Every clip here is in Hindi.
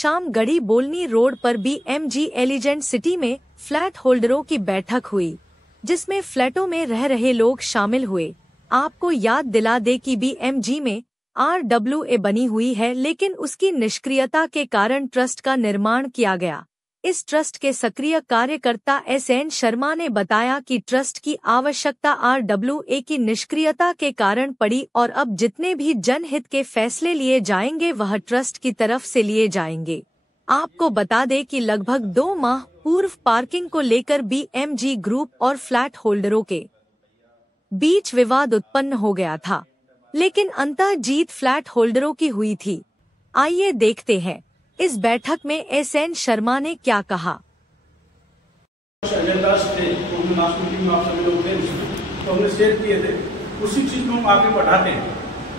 शाम गढ़ी बोलनी रोड पर BMG एलिजेंट सिटी में फ्लैट होल्डरों की बैठक हुई, जिसमें फ्लैटों में रह रहे लोग शामिल हुए। आपको याद दिला दे कि BMG में RWA बनी हुई है, लेकिन उसकी निष्क्रियता के कारण ट्रस्ट का निर्माण किया गया। इस ट्रस्ट के सक्रिय कार्यकर्ता SN शर्मा ने बताया कि ट्रस्ट की आवश्यकता RWA की निष्क्रियता के कारण पड़ी और अब जितने भी जनहित के फैसले लिए जाएंगे वह ट्रस्ट की तरफ से लिए जाएंगे। आपको बता दें कि लगभग 2 माह पूर्व पार्किंग को लेकर BMG ग्रुप और फ्लैट होल्डरों के बीच विवाद उत्पन्न हो गया था, लेकिन अंततः जीत फ्लैट होल्डरों की हुई थी। आइए देखते हैं इस बैठक में SN शर्मा ने क्या कहा। एजेंडास थे तो हमने शेयर किए थे, उसी चीज को हम आगे बढ़ाते हैं।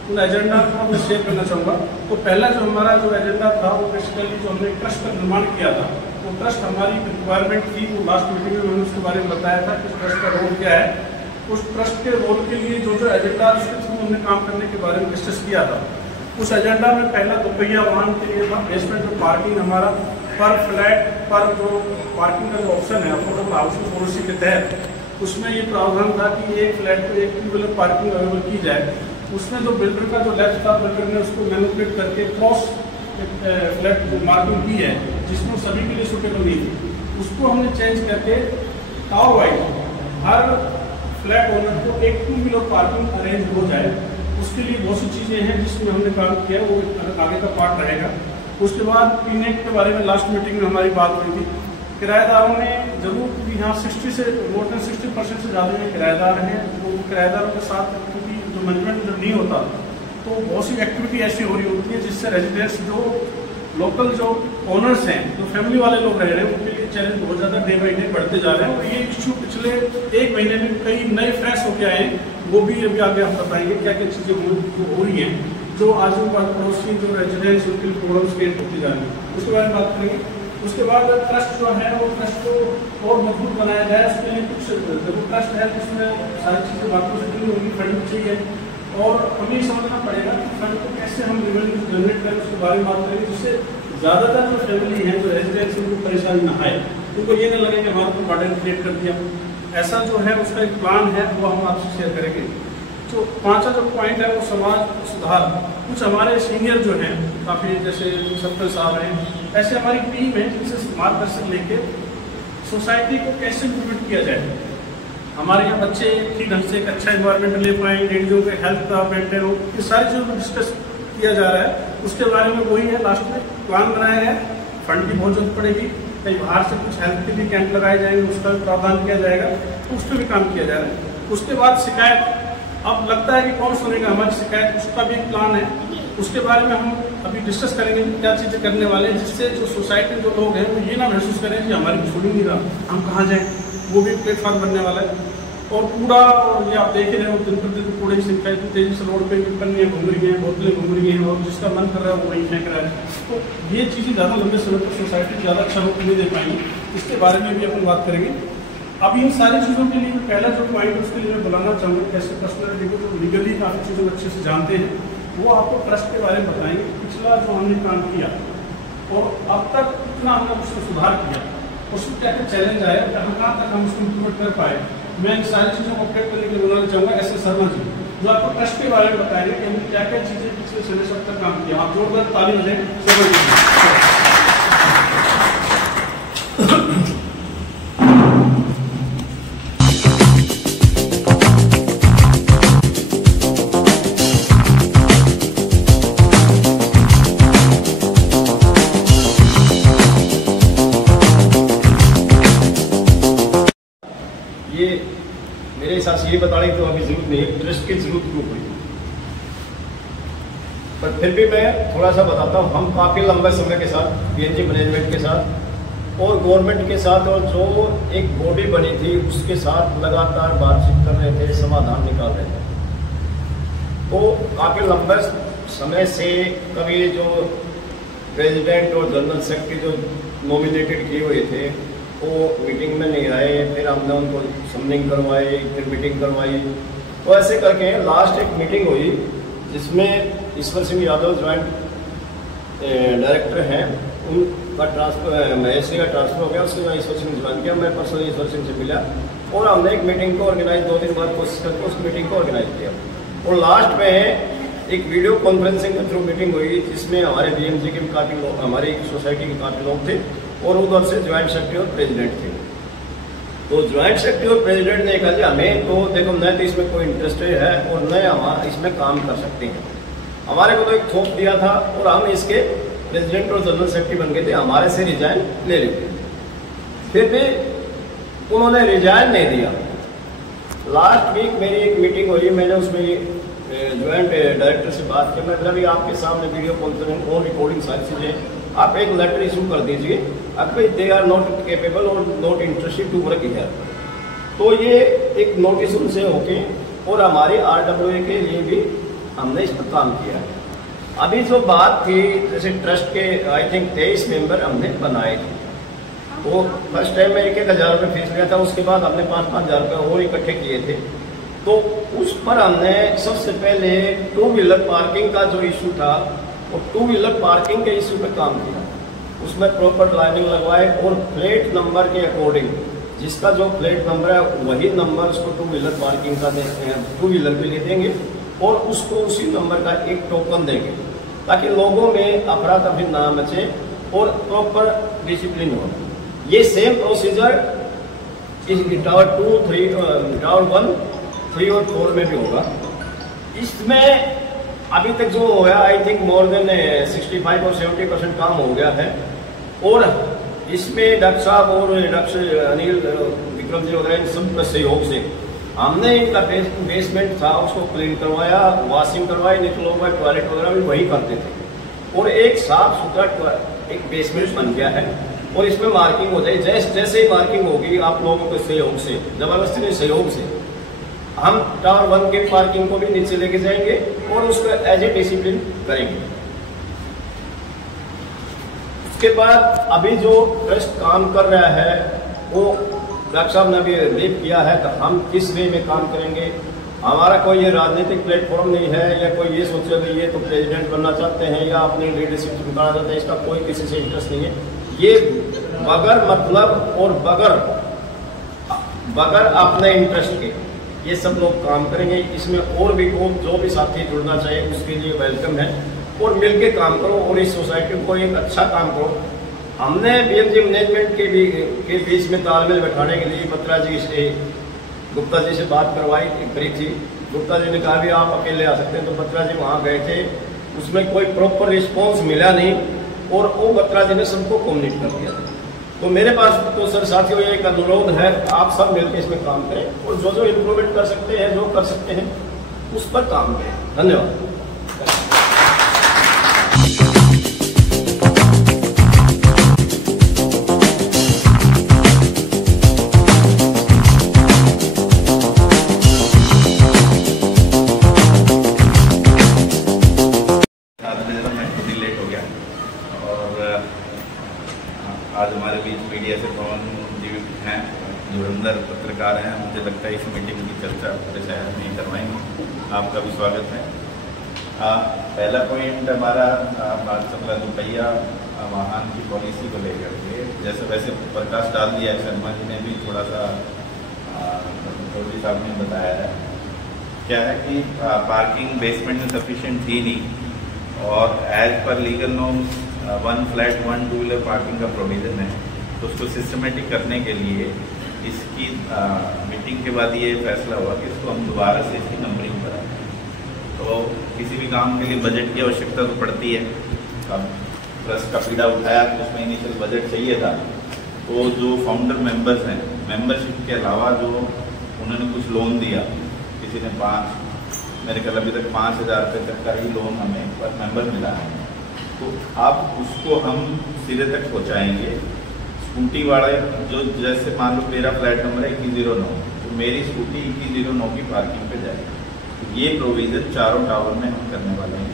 उन एजेंडा को मैं शेयर करना चाहूँगा। तो पहला जो हमारा जो एजेंडा था वो बेसिकली जो हमने ट्रस्ट का निर्माण किया था, वो ट्रस्ट हमारी रिक्वायरमेंट थी। वो लास्ट मीटिंग में मैंने उसके बारे में बताया था कि ट्रस्ट का रोल क्या है। उस ट्रस्ट के रोल के लिए जो एजेंडा उसके थ्रू हमने काम करने के बारे में डिस्कस किया था। उस एजेंडा में पहला दोपहिया वाहन के लिए था बेसमेंट में पार्किंग हमारा पर फ्लैट पर जो पार्किंग का जो ऑप्शन है अफोर्डेबल हाउसिंग पॉलिसी के तहत उसमें ये प्रावधान था कि एक फ्लैट को एक 2 व्हीलर पार्किंग अवेलेबल की जाए। उसमें जो बिल्डर का जो लेफ्ट था, बिल्डर ने उसको मैनिपुलेट करके क्रॉस फ्लैट मार्किंग की है जिसमें सभी के लिए सूटेबल नहीं थी। उसको हमने चेंज करके टावर वाइज हर फ्लैट ओनर को एक 2 व्हीलर पार्किंग अरेंज हो जाए। उसके लिए बहुत सी चीज़ें हैं जिसमें हमने काम किया, वो आगे का पार्ट रहेगा। उसके बाद पीने के बारे में लास्ट मीटिंग में हमारी बात हुई थी। किराएदारों ने जरूर यहाँ 60 से मोर देन 60% से ज़्यादा में किराएदार हैं। वो किराएदारों के साथ क्योंकि जो मैनेजमेंट जब नहीं होता तो बहुत सी एक्टिविटी ऐसी हो रही होती है जिससे रेजिडेंट्स जो लोकल जो ओनर्स हैं, जो फैमिली वाले लोग रह रहे हैं, उनके लिए चैलेंज बहुत ज़्यादा डे बाई डे बढ़ते जा रहे हैं। और ये इशू पिछले 1 महीने में कई नए फ्रेश होके आए हैं, वो भी अभी आगे हम बताएंगे क्या क्या चीज़ें हो रही हैं जो आजू बाजू पड़ोसी जो रेजिडेंट्स उनके प्रॉब्लम्स क्रिएट होती जा रही है। उसके बारे में बात करेंगे। उसके बाद ट्रस्ट जो है वो ट्रस्ट को और मजबूत बनाया जाए। उसके लिए कुछ जो ट्रस्ट है उसमें सारी चीज़ें बातों से जुड़ी होगी, फंड चाहिए और हमें समझना पड़ेगा कि फंड को कैसे हम रेवेन्यू जनरेट करें, उसके बारे में बात करेंगे जिससे ज़्यादातर जो फैमिली है, जो रेजिडेंट्स उनको परेशानी ना आए, उनको ये ना लगे कि हमारे को बर्डन क्रिएट कर दिया। ऐसा जो है उसका एक प्लान है वो हम आपसे शेयर करेंगे। तो 5वां जो पॉइंट है वो समाज सुधार। कुछ हमारे सीनियर जो हैं काफ़ी, जैसे सत्तर साहब हैं, ऐसे हमारी टीम है जिनसे मार्गदर्शन लेके सोसाइटी को कैसे इम्प्रूव किया जाए। हमारे यहाँ बच्चे ठीक ढंग से एक अच्छा इन्वायरमेंट ले पाएँ, लेडीजों के हेल्थ का मेंटेन हो, ये सारी चीज़ों को डिस्कस किया जा रहा है। उसके बारे में वही है, लास्ट में प्लान बनाया है। फंड की बहुत जरूरत पड़ेगी, कहीं बाहर से कुछ हेल्थ के भी कैंप लगाए जाएंगे, उसका भी प्रावधान किया जाएगा, तो उस पर भी काम किया जा रहा है। उसके बाद शिकायत, अब लगता है कि कौन सुनेगा हमारी शिकायत, उसका भी एक प्लान है। उसके बारे में हम अभी डिस्कस करेंगे क्या चीज़ें करने वाले हैं जिससे जो सोसाइटी जो लोग हैं वो ये ना महसूस करें कि हमारी सुन ही नहीं रहा, हम कहाँ जाएँ। वो भी प्लेटफॉर्म बनने वाला है। और कूड़ा, ये आप देख रहे हो दिन प्रतिदिन कूड़े की संख्या इतनी तेजी से रोड पे पन्नियाँ घूम रही हैं, बोतलें घूम रही हैं, और जिसका मन कर रहा है वो वही फेंक रहा है। तो ये चीज़ें ज़्यादा लंबे समय तक सोसाइटी ज़्यादा अच्छा रूप नहीं दे पाएंगी, इसके बारे में भी अपन बात करेंगे। अब इन सारी चीज़ों के लिए पहला जो पॉइंट उसके लिए मैं बुलाना चाहूँगा, कैसे पर्सनलिटी को जो लीगली काफ़ी चीज़ों को अच्छे से जानते हैं, वो आपको ट्रस्ट के बारे में बताएंगे। पिछला जो हमने काम किया और अब तक कितना हमने उसमें सुधार किया, उसमें क्या क्या चैलेंज आया, कहाँ तक हम उसको इम्प्रूव कर पाए। मैं इन सारी चीज़ों को अपडेट करने के लिए बुलाना चाहूँगा SN शर्मा जी, जो आपको ट्रस्ट के बारे में बताएंगे कि हमने क्या क्या चीज़ें पिछले 6 साल तक काम किया। आप जोरदार ताली बजाएं। ये मेरे हिसाब से ये बताने की तो अभी जरूरत नहीं है, ट्रस्ट की जरूरत क्यों पड़ी, पर फिर भी मैं थोड़ा सा बताता हूँ। हम काफ़ी लंबे समय के साथ BMG मैनेजमेंट के साथ और गवर्नमेंट के साथ और जो एक बॉडी बनी थी उसके साथ लगातार बातचीत कर रहे थे, समाधान निकाल रहे थे। तो काफ़ी लंबे समय से कभी जो प्रेसिडेंट और जनरल सेक्रेटरी जो नॉमिनेटेड किए हुए थे वो मीटिंग में नहीं आए, फिर हमने उनको समनिंग करवाई, फिर मीटिंग करवाई। तो ऐसे करके लास्ट एक मीटिंग हुई जिसमें ईश्वर सिंह यादव ज्वाइंट डायरेक्टर हैं, उनका ट्रांसफर महेश का ट्रांसफर हो गया, उसके बाद ईश्वर सिंह ज्वाइन किया। मैं पर्सनली ईश्वर सिंह से मिला और हमने एक मीटिंग को ऑर्गेनाइज 2 दिन बाद कोशिश करके उस मीटिंग को ऑर्गेनाइज किया। और लास्ट में एक वीडियो कॉन्फ्रेंसिंग के थ्रू मीटिंग हुई जिसमें हमारे BMG के भी काफ़ी लोग, हमारी सोसाइटी के काफ़ी लोग थे और उधर से ज्वाइंट सेक्रेटरी और प्रेसिडेंट थे। तो ज्वाइंट सेक्रेटरी और प्रेसिडेंट ने कहा जी हमें तो देखो न तो इसमें कोई इंटरेस्ट है और न हम इसमें काम कर सकते हैं। हमारे को तो एक थोप दिया था और हम इसके प्रेसिडेंट और जनरल सेक्रेटरी बन गए थे, हमारे से रिजाइन ले लेते। फिर भी उन्होंने रिजाइन नहीं दिया। लास्ट वीक मेरी एक मीटिंग हुई, मैंने उसमें ज्वाइंट डायरेक्टर से बात की। मैं भी आपके सामने वीडियो कॉन्फ्रेंसिंग और रिकॉर्डिंग सारी चीजें, आप एक लेटर इशू कर दीजिए अगर दे आर नॉट केपेबल और not interested to work here. तो ये एक नोटिस उनसे होके और हमारे RWA के लिए भी हमने इस पर काम किया है। अभी जो बात थी जैसे ट्रस्ट के आई थिंक 23 मेंबर हमने बनाए थे। तो फर्स्ट टाइम में 1,000 रुपये फीस लिया था, उसके बाद हमने 5,000 रुपये और इकट्ठे किए थे। तो उस पर हमने सबसे पहले 2 व्हीलर पार्किंग का जो इशू था वो 2 व्हीलर पार्किंग के इशू पे काम किया। उसमें प्रॉपर लाइनिंग लगवाए और प्लेट नंबर के अकॉर्डिंग जिसका जो प्लेट नंबर है वही नंबर उसको 2 व्हीलर पार्किंग का देते हैं, 2 व्हीलर के लिए देंगे और उसको उसी नंबर का एक टोकन देंगे ताकि लोगों में अफरा तफरी ना मचे और प्रॉपर डिसिप्लिन हो। ये सेम प्रोसीजर इस टावर 2, 3, टावर 1, 3 और 4 में भी होगा। इसमें अभी तक जो हो गया आई थिंक मोर देन 65 और 70% काम हो गया है। और इसमें डॉक्टर साहब और डॉक्टर अनिल विक्रम जी वगैरह इन सब के सहयोग से हमने इनका बेसमेंट था उसको क्लीन करवाया, वॉशिंग करवाई, नहीं तो लोग टॉयलेट वगैरह भी वही करते थे और एक साफ सुथरा एक बेसमेंट बन गया है। और इसमें मार्किंग हो जाए, जैसे ही मार्किंग होगी आप लोगों के सहयोग से, जबरदस्ती नहीं सहयोग से, हम टावर 1 के पार्किंग को भी नीचे लेके जाएंगे और उसको एज ए डिसिप्लिन करेंगे। उसके बाद अभी जो ट्रस्ट काम कर रहा है वो डॉक्टर साहब ने भी ब्रीफ किया है तो हम किस वे में काम करेंगे। हमारा कोई ये राजनीतिक प्लेटफॉर्म नहीं है या कोई ये सोचे कि ये तो प्रेसिडेंट बनना चाहते हैं या अपनी लीडरशिप दिखाना चाहते हैं, इसका कोई किसी से इंटरेस्ट नहीं है। ये बगैर मतलब और बगैर अपने इंटरेस्ट के ये सब लोग काम करेंगे। इसमें और भी लोग जो भी साथी जुड़ना चाहिए उसके लिए वेलकम है और मिलके काम करो और इस सोसाइटी को एक अच्छा काम करो। हमने BMG मैनेजमेंट के बीच में तालमेल बैठाने के लिए बत्रा जी से, गुप्ता जी से बात करी थी। गुप्ता जी ने कहा भी आप अकेले आ सकते हैं, तो बत्रा जी वहाँ गए थे, उसमें कोई प्रॉपर रिस्पॉन्स मिला नहीं और वो बत्रा जी ने सबको कम्युनिकेट कर दिया था। तो मेरे पास तो सर साथियों ये एक अनुरोध है, आप सब मिलकर इसमें काम करें और जो इम्प्रूवमेंट कर सकते हैं, जो कर सकते हैं उस पर काम करें। धन्यवाद। आज हमारे बीच मीडिया से पवन जी हैं, धुरंधर पत्रकार हैं। मुझे लगता है इस मीटिंग की चर्चा पूरे शहर में ही करवाएंगे। आपका भी स्वागत है। पहला पॉइंट हमारा बात चल रहा दुपहिया वाहन की पॉलिसी को लेकर के, जैसे वैसे प्रकाश डाल दिया है, शर्मा जी ने भी थोड़ा सा चौधरी साहब ने बताया है। क्या है कि पार्किंग बेसमेंट में सफिशिएंट थी नहीं और as per legal norms 1 flat 1 2 wheeler parking का प्रोविजन है। तो उसको सिस्टमेटिक करने के लिए इसकी मीटिंग के बाद ये फैसला हुआ कि इसको हम दोबारा से इसकी नंबरिंग कराएं। तो किसी भी काम के लिए बजट की आवश्यकता तो पड़ती है। अब ट्रस्ट का पीड़ा उठाया तो उसमें इनिशियल बजट चाहिए था। तो जो फाउंडर मेंबर्स हैं, मेंबरशिप के अलावा जो उन्होंने कुछ लोन दिया, किसी ने 5, मेरे ख्याल अभी तक 5,000 रुपये तक का ही लोन हमें पर मेंबर मिला है। तो अब उसको हम सिरे तक पहुंचाएंगे। स्कूटी वाले जो जैसे मान लो मेरा फ्लैट नंबर है 2109, तो मेरी स्कूटी 2109 की पार्किंग पे जाएगी। तो ये प्रोविज़न चारों टावर में हम करने वाले हैं।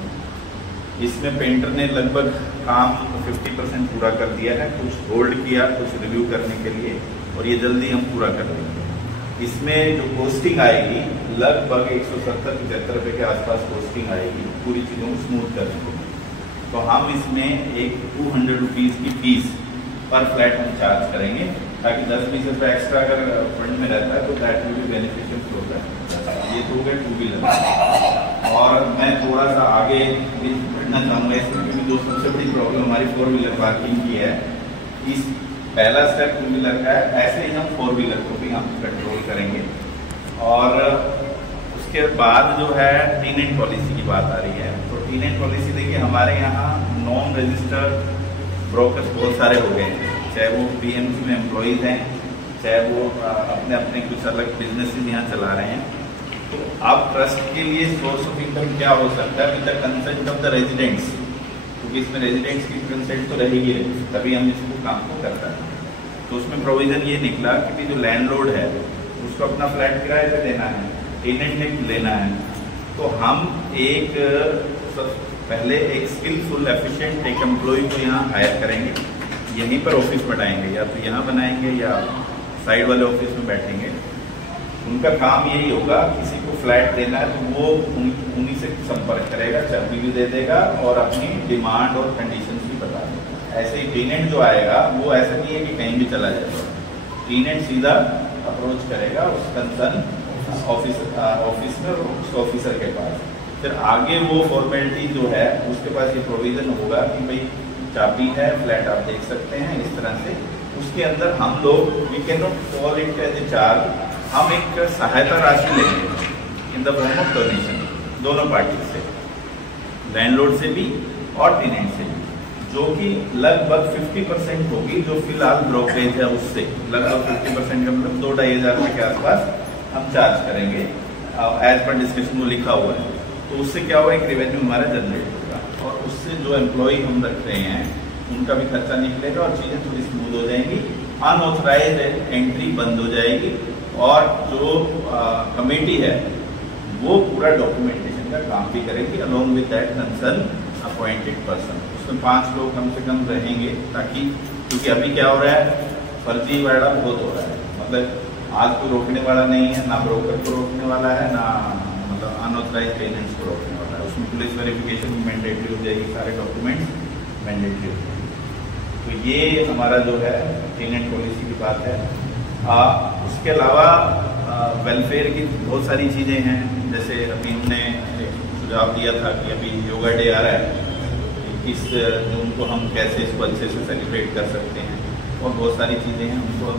इसमें पेंटर ने लगभग काम 50% पूरा कर दिया है, कुछ होल्ड किया कुछ रिव्यू करने के लिए, और ये जल्दी हम पूरा कर देंगे। इसमें जो कॉस्टिंग आएगी लगभग 170-75 रुपये के आसपास कॉस्टिंग आएगी पूरी चीज़ों को स्मूथ करने को। तो हम इसमें एक 200 रुपीज़ की फीस पर फ्लैट हम चार्ज करेंगे, ताकि 10-20 रुपये एक्स्ट्रा अगर फंड में रहता है तो दैट विल बी बेनिफिशियल होगा। ये तो हो गया टू व्हीलर। और मैं थोड़ा सा आगे भी बढ़ना चाहूँगा इसमें, क्योंकि जो सबसे बड़ी प्रॉब्लम हमारी 4 व्हीलर पार्किंग की है, इस पहला स्टेप 2 व्हीलर का है, ऐसे ही हम 4 व्हीलर को भी हम कंट्रोल करेंगे। और उसके बाद जो है टीनेंट पॉलिसी की बात आ रही है, तो टीनेंट पॉलिसी देखिए हमारे यहाँ नॉन रजिस्टर्ड ब्रोकर्स बहुत सारे हो गए हैं, चाहे वो बीएमसी में एम्प्लॉयज़ हैं, चाहे वो अपने अपने कुछ अलग बिजनेसेस यहाँ चला रहे हैं। तो अब ट्रस्ट के लिए सोर्स ऑफ इनकम क्या हो सकता है, with the consent of the residents, क्योंकि इसमें रेजिडेंट्स की कंसेंट तो रहेगी रही, तभी हम इसको काम को करता है। तो उसमें प्रोविजन ये निकला कि जो लैंडलॉर्ड है उसको अपना फ्लैट किराए पे देना है, टेनेंट ने लेना है, तो हम पहले एक स्किलफुल एफिशिएंट एक एम्प्लॉय को यहाँ हायर करेंगे, यहीं पर ऑफिस बनाएंगे, या तो यहाँ बनाएंगे या साइड वाले ऑफिस में बैठेंगे। उनका काम यही होगा, किसी को फ्लैट देना है तो वो उन्हीं से संपर्क करेगा, चाबी भी दे देगा और अपनी डिमांड और कंडीशंस भी बता देगा। ऐसे ही टेनेंट जो आएगा वो ऐसा नहीं है कि कहीं भी चला जाएगा, टेनेंट सीधा अप्रोच करेगा उस कंसर्न ऑफिस में और उस ऑफिसर के पास। फिर आगे वो फॉर्मेलिटी जो है उसके पास ये प्रोविजन होगा कि भाई चाबी है, फ्लैट आप देख सकते हैं, इस तरह से उसके अंदर हम लोग we can not call it as a charge, हम एक सहायता राशि लेंगे in the form of donation दोनों पार्टी से, लैंडलॉर्ड से भी और टेनेंट से भी, जो कि लगभग 50% होगी, जो फिलहाल ब्रोकरेज है उससे लगभग 50% का मतलब 2-2.5 हज़ार रुपये के आसपास हम चार्ज करेंगे, एज पर डिस्कशन वो लिखा हुआ है। तो उससे क्या होगा, एक रेवेन्यू हमारा जनरेट होगा और उससे जो एम्प्लॉय हम रख रहे हैं उनका भी खर्चा निकलेगा और चीज़ें थोड़ी स्मूथ हो जाएंगी, अनऑथराइज एंट्री बंद हो जाएगी और जो कमेटी है वो पूरा डॉक्यूमेंटेशन का काम भी करेगी along with that concern appointed person. उसमें 5 लोग कम से कम रहेंगे, ताकि क्योंकि अभी क्या हो रहा है, फर्जी वाला बहुत हो रहा है, मतलब आज कोई रोकने वाला नहीं है, ना ब्रोकर को रोकने वाला है, ना मतलब अनऑथराइज पेमेंट्स को रोकने वाला है। उसमें पुलिस वेरिफिकेशन मैंडेटरी हो जाएगी, सारे डॉक्यूमेंट्स मैंडेटरी हो जाएंगे। तो ये हमारा जो है टेनेंट पॉलिसी की बात है। उसके अलावा वेलफेयर की बहुत सारी चीज़ें हैं, जैसे अभी हमने सुझाव दिया था कि अभी योगा डे आ रहा है, इस जून को हम कैसे इसको अच्छे से सेलिब्रेट कर सकते हैं, और बहुत सारी चीज़ें हैं उनको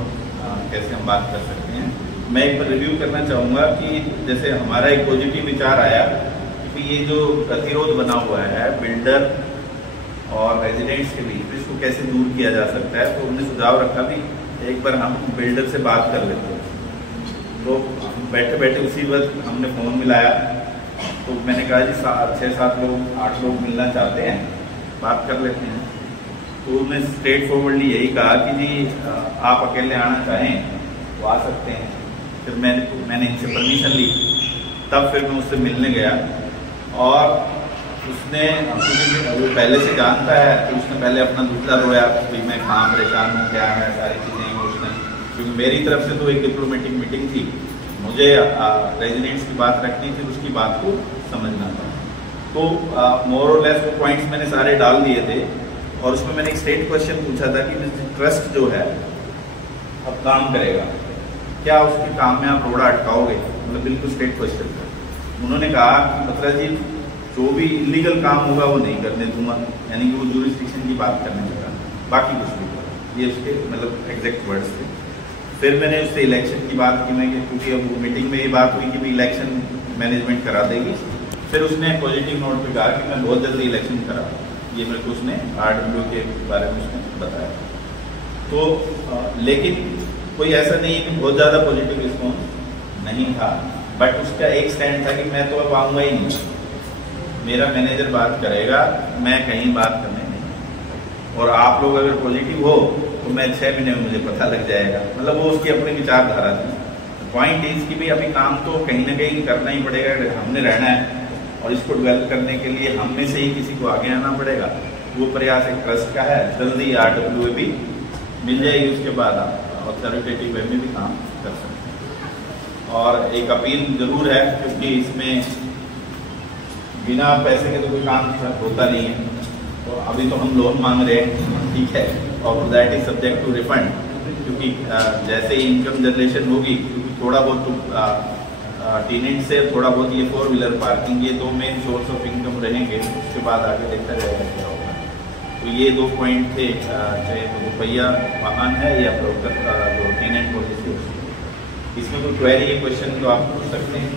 कैसे हम बात कर सकते हैं। मैं एक बार रिव्यू करना चाहूँगा कि जैसे हमारा एक पॉजिटिव विचार आया कि ये जो गतिरोध बना हुआ है बिल्डर और रेजिडेंट्स के बीच, इसको कैसे दूर किया जा सकता है। तो हमने सुझाव रखा भी एक बार हम बिल्डर से बात कर लेते हैं। तो बैठे बैठे उसी वक्त हमने फ़ोन मिलाया, तो मैंने कहा जी 6-7 लोग 8 लोग मिलना चाहते हैं, बात कर लेते हैं। तो उन्होंने स्ट्रेट फॉरवर्डली यही कहा कि जी आप अकेले आना चाहें तो आ सकते हैं। फिर मैंने इनसे परमिशन ली, तब फिर मैं उससे मिलने गया और उसने, वो पहले से जानता है, तो उसने पहले अपना दूसरा रोया कि मैं कहाँ परेशान हूँ, क्या है, सारी चीज़ें इमोशनल, क्योंकि मेरी तरफ से तो एक डिप्लोमेटिक मीटिंग थी, मुझे रेजिडेंट्स की बात रखनी थी, उसकी बात को समझना था। तो मोर और लेस वो पॉइंट्स मैंने सारे डाल दिए थे और उसमें मैंने एक स्ट्रेट क्वेश्चन पूछा था कि ट्रस्ट जो है अब काम करेगा, क्या उसके काम में आप रोड़ा अटकाओगे, मतलब बिल्कुल स्ट्रेट क्वेश्चन था। उन्होंने कहा कि बत्रा जी जो भी इलीगल काम होगा वो नहीं करने दूंगा, यानी कि वो ज्यूरिसडिक्शन की बात करने लगा, बाकी कुछ नहीं करा, ये उसके मतलब एग्जैक्ट वर्ड्स थे। फिर मैंने उससे इलेक्शन की बात की, मैं क्योंकि अब मीटिंग में ये बात हुई कि भी इलेक्शन मैनेजमेंट करा देगी। फिर उसने पॉजिटिव नोट पे कहा कि मैं बहुत जल्दी इलेक्शन करा, ये मेरे को उसने RW के बारे में उसने बताया। तो लेकिन कोई ऐसा नहीं है कि बहुत ज़्यादा पॉजिटिव रिस्पॉन्स नहीं था, बट उसका एक स्टैंड था कि मैं तो अब आऊँगा ही नहीं, मेरा मैनेजर बात करेगा, मैं कहीं बात करने नहीं, और आप लोग अगर पॉजिटिव हो तो मैं 6 महीने में मुझे पता लग जाएगा। मतलब वो उसकी अपनी विचारधारा थी। पॉइंट इज कि भाई अभी काम तो कहीं ना कहीं करना ही पड़ेगा, हमने रहना है और इसको डेवलप करने के लिए हम में से ही किसी को आगे आना पड़ेगा। वो प्रयास एक ट्रस्ट का है, जल्दी RWA भी मिल जाएगी, उसके बाद आप ऑथोरिटेटिव वे में भी काम कर सकते हैं। और एक अपील जरूर है, क्योंकि इसमें बिना पैसे के तो कोई काम होता नहीं है, तो अभी तो हम लोन मांग रहे हैं, ठीक है, और that is subject to refund, क्योंकि जैसे ही इनकम जनरेशन होगी, क्योंकि थोड़ा बहुत टेनेंट से थोड़ा बहुत ये 4 व्हीलर पार्किंग, ये 2 मेन सोर्स ऑफ इनकम रहेंगे, उसके बाद आगे देखा जाएगा क्या होगा। तो ये 2 पॉइंट थे, चाहे वो दोपहिया वाहन है या ब्रोकर जो टेनेंट पॉलिसी, इसमें कोई क्वेरी या क्वेश्चन तो आप पूछ सकते हैं।